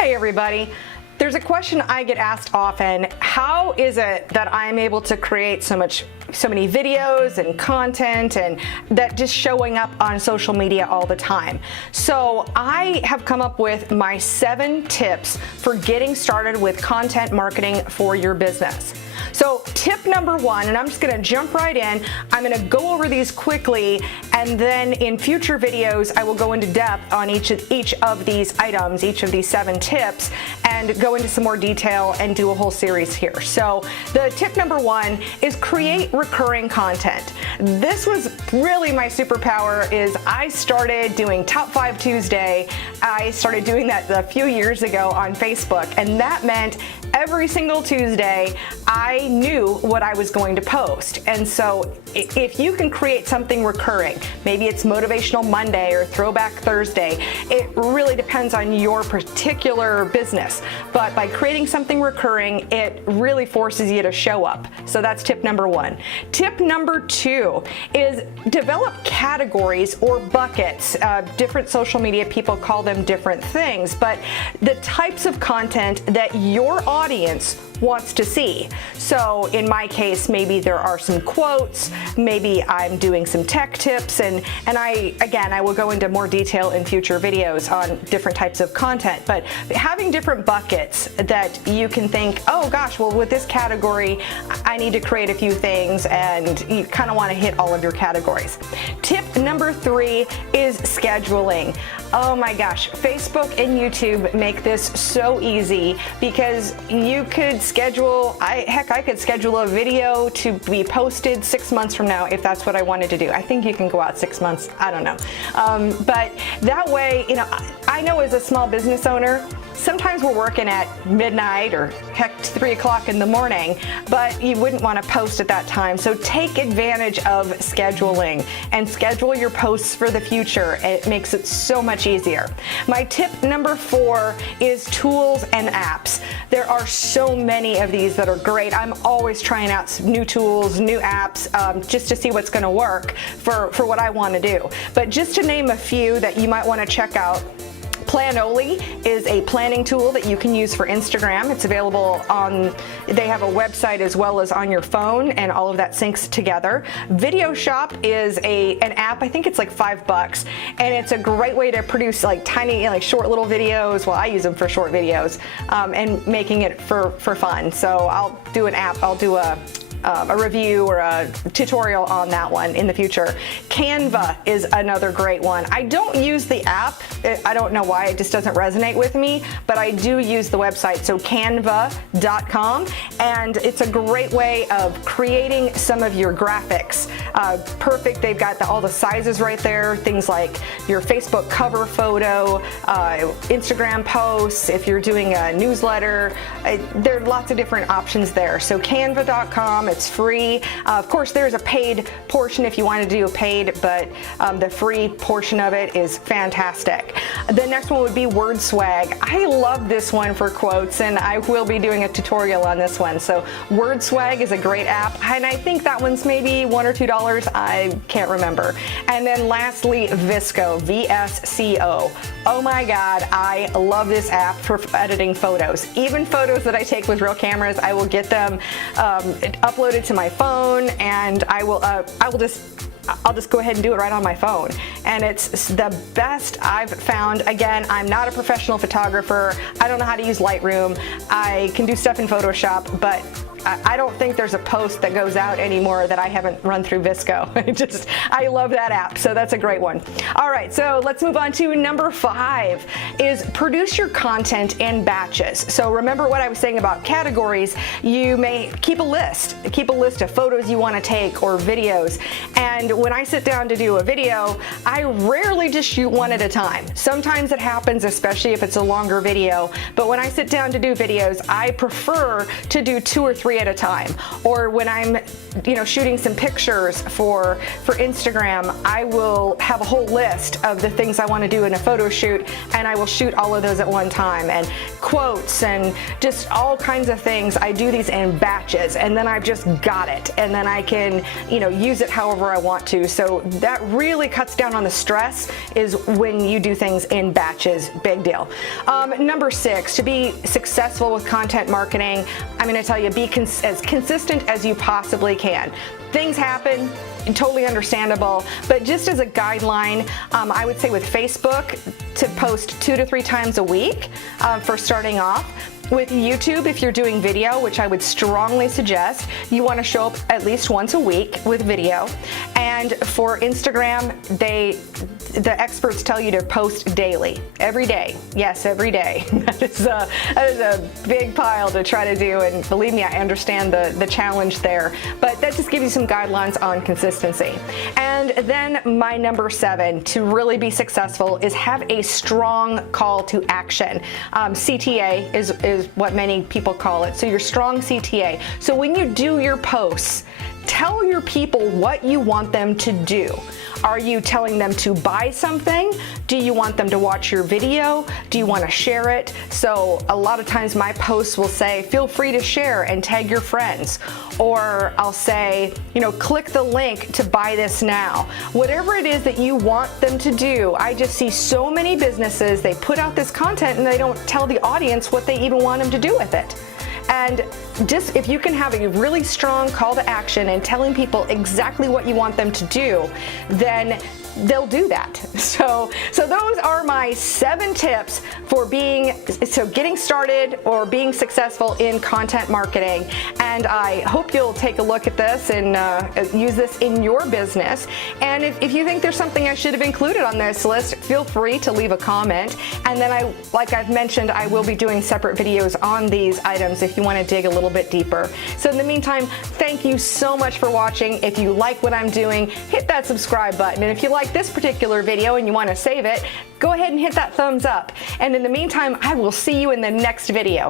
Hey everybody. There's a question I get asked often: how is it that I'm able to create so many videos and content and that just showing up on social media all the time? So I have come up with my 7 tips for getting started with content marketing for your business. So tip number 1, and I'm just going to jump right in. I'm going to go over these quickly, and then in future videos I will go into depth on each of these items, each of these 7 tips, and go into some more detail and do a whole series here. So the tip number 1 is create recurring content. This was really my superpower. Is I started doing Top 5 Tuesday. I started doing that a few years ago on Facebook, and that meant every single Tuesday I knew what I was going to post. And so if you can create something recurring, maybe it's Motivational Monday or Throwback Thursday, it really depends on your particular business. But by creating something recurring, it really forces you to show up. So that's tip number 1. Tip number 2 is develop categories or buckets. Different social media people call them different things, but the types of content that your audience wants to see. So in my case, maybe there are some quotes, maybe I'm doing some tech tips, and I will go into more detail in future videos on different types of content. But having different buckets that you can think, oh gosh, well with this category I need to create a few things, and you kind of want to hit all of your categories. Tip number 3 is scheduling. Oh my gosh, Facebook and YouTube make this so easy because you could schedule, I could schedule a video to be posted 6 months from now if that's what I wanted to do. I think you can go out 6 months, I don't know. But that way, I know as a small business owner, sometimes we're working at midnight or heck 3 o'clock in the morning, but you wouldn't want to post at that time. So take advantage of scheduling and schedule your posts for the future. It makes it so much easier. My tip number 4 is tools and apps. There are so many of these that are great. I'm always trying out new tools, new apps, just to see what's going to work for what I want to do. But just to name a few that you might want to check out, Planoly is a planning tool that you can use for Instagram. It's available they have a website as well as on your phone, and all of that syncs together. Video Shop is an app, I think it's like $5, and it's a great way to produce like tiny, short little videos. Well, I use them for short videos, and making it for fun. So I'll do a review or a tutorial on that one in the future. Canva is another great one. I don't use the app. I don't know why, it just doesn't resonate with me, but I do use the website, so canva.com, and it's a great way of creating some of your graphics. Perfect, they've got all the sizes right there, things like your Facebook cover photo, Instagram posts, if you're doing a newsletter, there are lots of different options there. So canva.com, it's free. Of course, there's a paid portion if you want to do a paid, but the free portion of it is fantastic. The next one would be WordSwag. I love this one for quotes, and I will be doing a tutorial on this one. So WordSwag is a great app, and I think that one's maybe $1 or $2. I can't remember. And then lastly, VSCO, VSCO. Oh my God, I love this app for editing photos. Even photos that I take with real cameras, I will get them uploaded to my phone, and I'll just go ahead and do it right on my phone. And it's the best I've found. Again, I'm not a professional photographer. I don't know how to use Lightroom. I can do stuff in Photoshop, but I don't think there's a post that goes out anymore that I haven't run through VSCO. I love that app, so that's a great one. All right, so let's move on to number 5 is produce your content in batches. So remember what I was saying about categories. You may keep a list of photos you want to take or videos. And when I sit down to do a video, I rarely just shoot one at a time. Sometimes it happens, especially if it's a longer video. But when I sit down to do videos, I prefer to do 2 or 3 3 at a time. Or when I'm, shooting some pictures for Instagram, I will have a whole list of the things I want to do in a photo shoot, and I will shoot all of those at one time, and quotes and just all kinds of things. I do these in batches, and then I've just got it, and then I can, use it however I want to. So that really cuts down on the stress, is when you do things in batches. Big deal. Number 6, to be successful with content marketing, I'm going to tell you, be as consistent as you possibly can. Things happen, totally understandable, but just as a guideline, I would say with Facebook to post 2 to 3 times a week for starting off. With YouTube, if you're doing video, which I would strongly suggest, you want to show up at least once a week with video. And for Instagram, the experts tell you to post daily, every day. Yes, every day. That is a big pile to try to do, and believe me, I understand the challenge there. But that just gives you some guidelines on consistency. And then my number 7, to really be successful, is have a strong call to action. CTA is what many people call it. So your strong CTA. So when you do your posts, tell your people what you want them to do. Are you telling them to buy something? Do you want them to watch your video? Do you want to share it? So a lot of times my posts will say, feel free to share and tag your friends. Or I'll say, click the link to buy this now. Whatever it is that you want them to do. I just see so many businesses, they put out this content and they don't tell the audience what they even want them to do with it. And just if you can have a really strong call to action and telling people exactly what you want them to do, then they'll do that. So those are my 7 tips for getting started or being successful in content marketing. And I hope you'll take a look at this and use this in your business. And if you think there's something I should have included on this list, feel free to leave a comment. And then like I've mentioned, I will be doing separate videos on these items if you want to dig a little bit deeper. So in the meantime, thank you so much for watching. If you like what I'm doing, hit that subscribe button. And if you like this particular video and you want to save it, go ahead and hit that thumbs up. And in the meantime, I will see you in the next video.